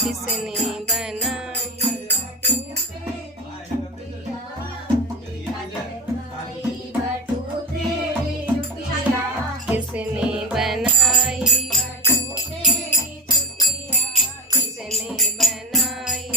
किसने बनाई किसने बनाई किसने बनाई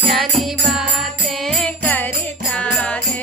प्यारी बातें करता है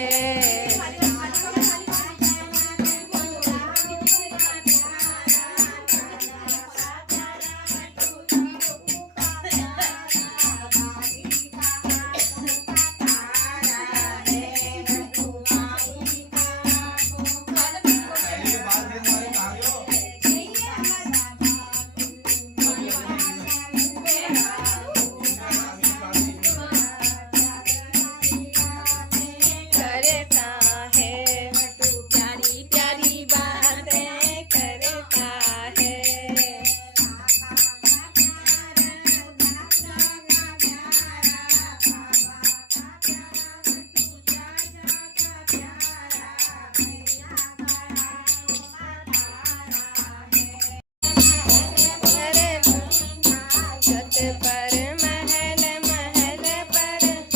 पर महल महल पर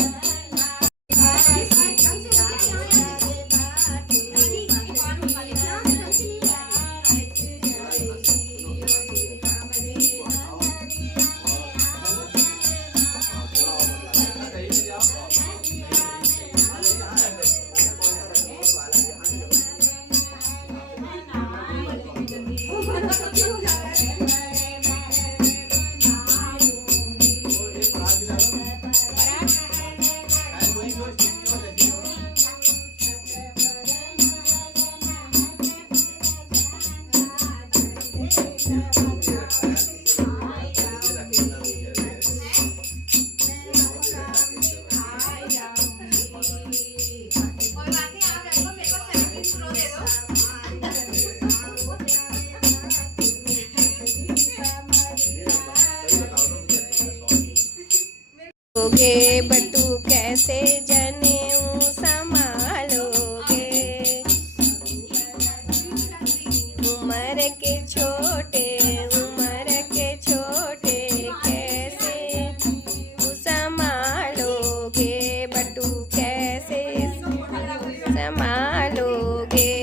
लोगे बटू कैसे जनेऊ संभालोगे उम्र के छोटे कैसे संभालोगे बटू कैसे संभालोगे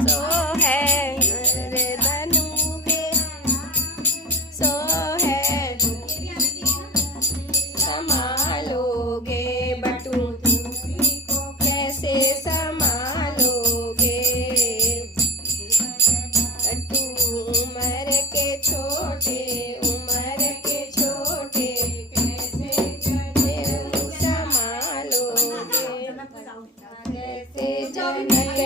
सो है संभालोगे बटू कैसे संभालोगे बटू उम्र के छोटे कैसे संभालोगे कैसे जनक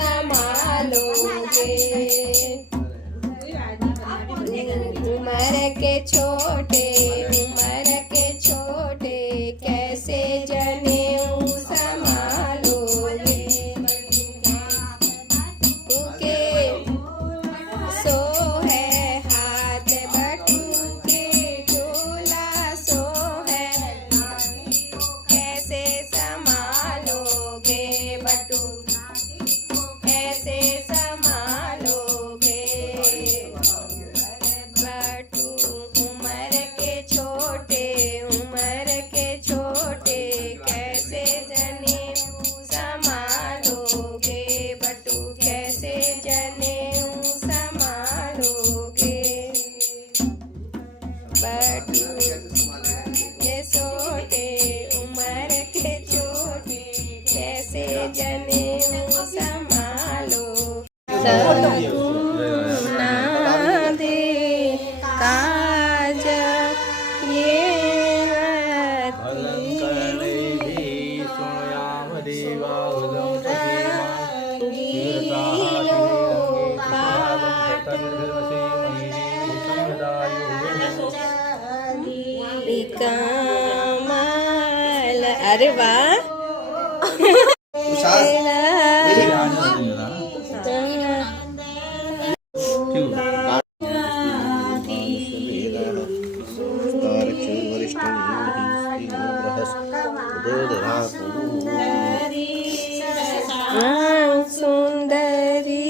संभालोगे उम्र के छोटे अरे वाह सुंदरी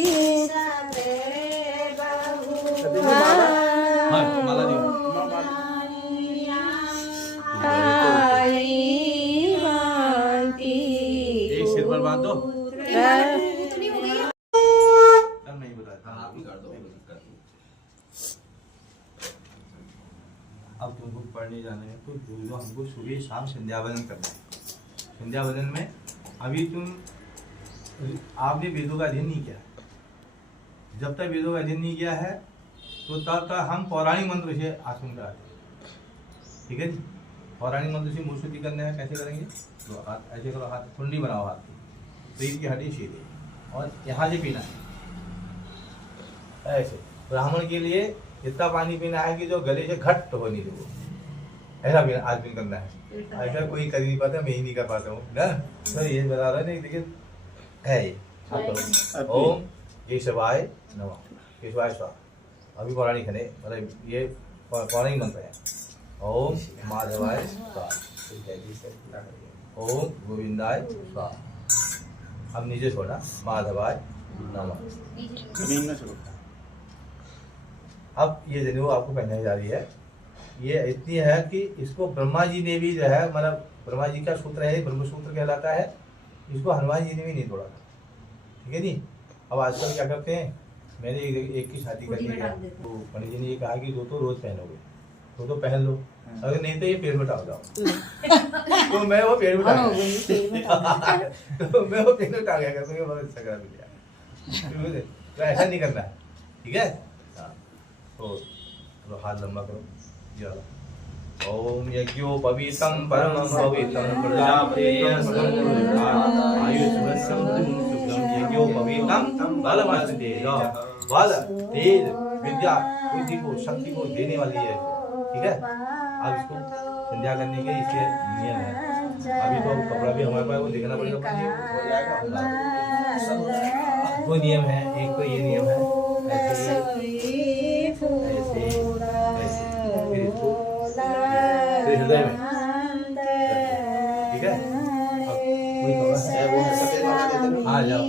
एक सिर पर बांध दो। नहीं बताता, आप ही कर दो। अब तुमको पढ़ने जाना है तो जो हमको सुबह शाम संध्या वंदन करना है। संध्या वंदन में अभी आपने वेदों का अध्ययन नहीं किया। जब तक वेदों का अध्ययन नहीं किया है तो तब तक हम पौराणिक मंत्र से आसन कराते हैं। ठीक है जी। पौराणिक मंत्र से मुँह शुद्धि करना है। कैसे करेंगे? तो हाथ ऐसे करो, हाथ कुंडली बनाओ हाथ की, पेट की हड्डी सीधे और यहाँ से पीना है ऐसे। ब्राह्मण के लिए इतना पानी पीना है कि जो गले से घट हो नहीं दो, ऐसा पीना आदमी करना है। ऐसा कोई कर नहीं पाता, मैं ही नहीं कर पाता हूँ ना। तो ये बता रहा नहीं, लेकिन है ये। ओम केशवाय नमः, केशवाय स्वाहा। अभी पौराणिक है, मतलब ये पौराणिक मंत्र है। ओम माधवाय स्वाहा, ओम गोविंदाय स्वाहा। अब नीचे छोड़ा, माधवाय नमः। जमीन में छोड़ो। अब ये जनेऊ आपको पहनाई जा रही है। ये इतनी है कि इसको ब्रह्मा जी ने भी जो है, मतलब ब्रह्मा जी का सूत्र है, ब्रह्म सूत्र कहलाता है। इसको हनुमान जी ने भी नहीं तोड़ा था। ठीक है जी। अब आजकल क्या करते हैं, मैंने एक की शादी करके गया तो पंडित जी ने ये कहा कि दो तो रोज पहनोगे, तो पहन लो, अगर नहीं तो ये पेड़ में टाल जाओ। तो मैं वो पेड़ में टाल गया। तो मैं वो पेड़ में टाल गया, तो ये बहुत अच्छा करा दिया। तो ऐसा नहीं करना है। ठीक है। तो हाथ लंबा करो। ओम यज्ञो पवित्रं परमं पवित्रं प्रजापतेयं यज्ञो पवित्रं बलमस्ते। बल, तेज, विद्या, बुद्धि को, शक्ति को देने वाली है। ठीक है। अब इसको संध्या करने के इसके नियम है। अभी तो कपड़ा भी हमारे पास वो देखना पड़ेगा, हो जाएगा। दो नियम है। एक तो ये नियम है, हृदय में। ठीक है। आ जाओ,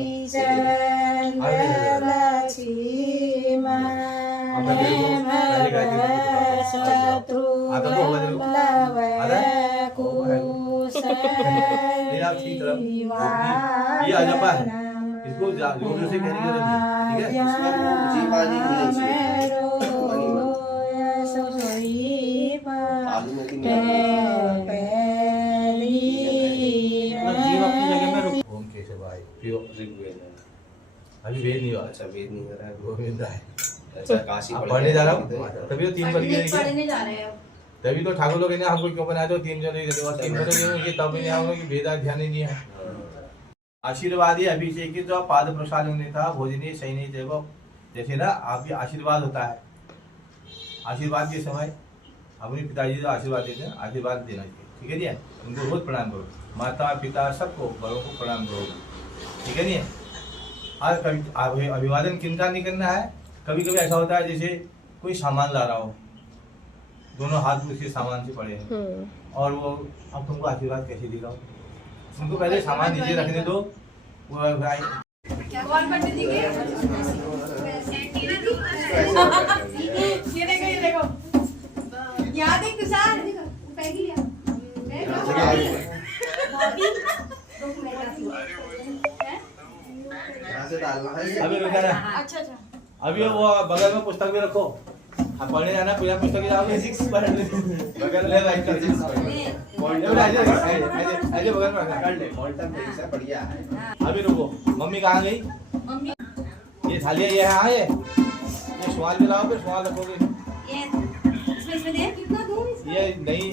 ये अजपा है, इसको जोर से कहने की जरूरत नहीं। ठीक है। जी पानी नहीं चाहिए। ओम केशवाय अभी वेद नहीं हुआ। अच्छा, वेद नहीं हो रहा है, गोविंद है। अच्छा, काशी पढ़ने जा रहा हूँ, तभी तो 3 बजे तभी तो ठाकुर लोग ने हमको क्यों बनाया, तो 3 जने 3 बजे तब नहीं आऊंगा कि वेद ध्यान ही नहीं है। आशीर्वादी अभिषेक जो पाद प्रसाद था भोजनी सैनी देव, जैसे ना आपकी आशीर्वाद होता है। आशीर्वाद के समय अपने पिताजी जो आशीर्वाद देते हैं, आशीर्वाद देना चाहिए। ठीक है जी। उनको रोज प्रणाम करो, माता पिता सबको, बड़ों को प्रणाम करो। ठीक है जी। आज कभी अभिवादन किनका नहीं करना है। कभी कभी ऐसा होता है जैसे कोई सामान ला रहा हो, दोनों हाथ में उसके सामान से पड़े हैं और वो अब तुमको आशीर्वाद कैसे देगा। उनको पहले सामान नीचे रखने दो। ये देखो यहाँ देख तुषार, अभी रुका ना। अच्छा। अभी वो बगल में पुस्तक भी रखो, पढ़ने जाना, पूजा पुस्तक बगल में ऐसे बगल में बढ़िया है। अभी रुको, मम्मी कहाँ गई? ये थालियाँ ये है, ये सवाल भी लाओ, फिर सवाल रखोगे। ये नहीं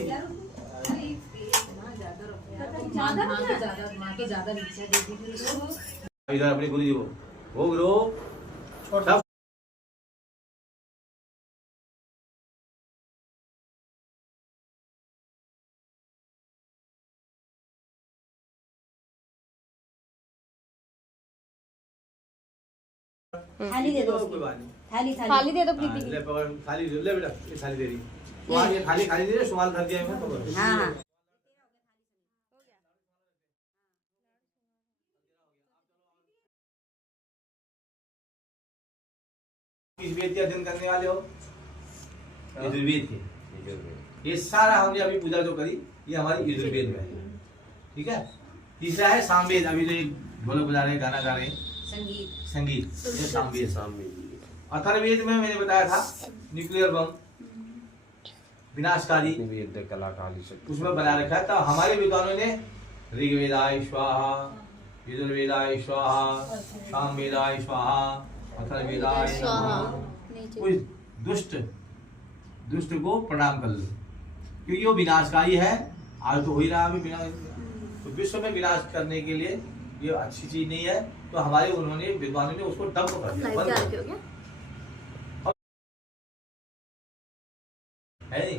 इधर अपने गुरु जी वो गुरु थाली दे दो कोई उसकी। बात नहीं। थाली थाली थाली दे दो हाँ, प्रीति की। ले पकड़ थाली ले बेटा, ये थाली दे रही। वहाँ ये थाली खाली दे रही, रुमाल धर दिया मैं पकड़। हाँ हाँ किस वेद के अध्ययन करने वाले हो? यजुर्वेद के। ये सारा हमने अभी पूजा जो करी ये हमारी यजुर्वेद में है, ठीक है। तीसरा है सामवेद, अभी जो ढोलक बजा रहे हैं, गाना गा रहे हैं, संगीत संगीत, ये सामवेद। अथर्ववेद में मैंने बताया था न्यूक्लियर बम विनाशकारी, उसमें बना रखा है। तो हमारे विद्वानों ने ऋग्वेदाय स्वाहा, यजुर्वेदाय स्वाहा, सामवेदाय स्वाहा, अथर्ववेदाय स्वाहा। कोई दुष्ट को प्रणाम कर लो, क्योंकि वो विनाशकारी है। आज तो हो ही रहा है अभी विनाश, तो विश्व में विनाश करने के लिए ये अच्छी चीज नहीं है। तो हमारे उन्होंने विद्वानों ने उसको डंप कर दिया, बंद कर दिया। है नहीं,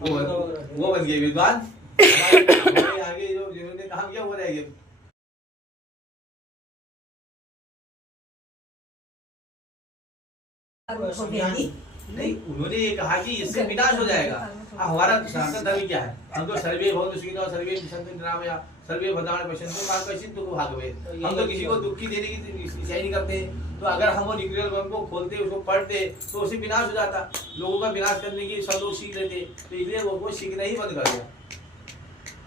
वो बन गए विद्वान। हमारे आगे जो जिन्होंने काम किया वो रह गए। नहीं, उन्होंने ये कहा कि इससे विनाश हो जाएगा। अब हमारा सनातन धर्म क्या है? हम तो सर्वे भवन्तु सुखिनः सर्वे सन्तु निरामया सर्वे भद्राणि पश्यन्तु मा कश्चित् दुःखं भाग्भवेत्। हम तो किसी को दुखी देने की इच्छा नहीं करते। तो अगर हम वो न्यूक्लियर बम को खोलते, उसको पढ़ते, तो उससे विनाश हो जाता। लोगों का विनाश करने की सब लोग सीख लेते, तो इसलिए वो सीखना ही बंद कर दिया।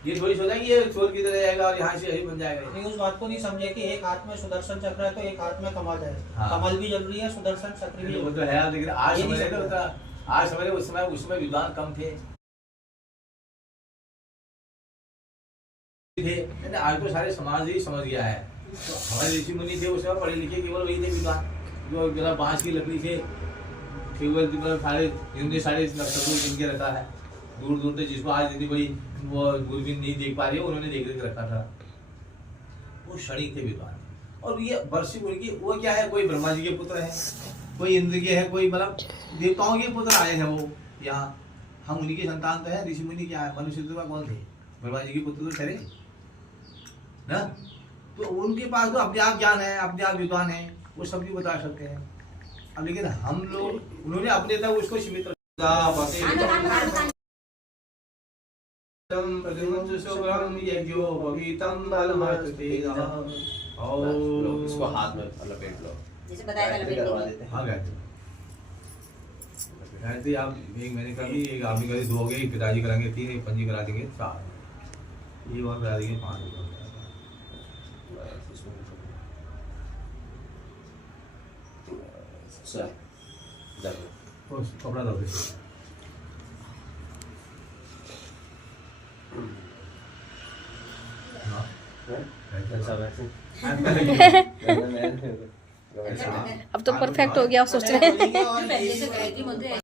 ये थोड़ी सोचा कि ये चोर किधर जाएगा और यहाँ से यही बन जाएगा। नहीं, उस बात को नहीं समझे कि एक हाथ में सुदर्शन चक्र है तो एक हाथ में कमल है। हाँ। कमल भी जरूरी है, सुदर्शन चक्र भी वो जरूरी तो है, लेकिन आज ये नहीं समझ समझा। होता, आज समझ उसमें विद्वान कम थे। आज तो सारे समाज ही समझ गया है। तो हमारे ऋषि मुनि थे उसमें पढ़े लिखे केवल वही थे विद्वान, जो जरा बांस की लकड़ी से केवल सारे नक्शों जिनके रखा है। दूर दूर तक जिसको आज इतनी बड़ी वो दूरबीन नहीं देख पा रही है, उन्होंने देख के रखा था। वो क्षणिक थे विद्वान। और ये वर्षी उनकी वो क्या है, कोई ब्रह्मा जी के पुत्र हैं, कोई इंद्र के हैं, कोई मतलब देवताओं के पुत्र आए हैं वो यहाँ। हम उन्हीं के संतान तो है। ऋषि मुनि क्या है, मनुष्य का कौन थे? ब्रह्मा जी के पुत्र तो ठहरे ना। तो उनके पास तो अपने आप ज्ञान है, अपने आप विद्वान है, वो सब भी बता सकते हैं। अब लेकिन हम लोग, उन्होंने अपने तक उसको सीमित रखा। इसको हाथ में लपेट लो, जैसे बताया था लपेट दीजिए। हाँ गायत्री आप एक मैंने कर दी, एक आप भी करी, 2 हो गई, पिताजी कराएंगे 3, एक पंजी करा देंगे 4, ये और करा देंगे 5। कपड़ा दो अब तो परफेक्ट हो गया, सोच रहे हैं। है। जैसे गायत्री बोलते हैं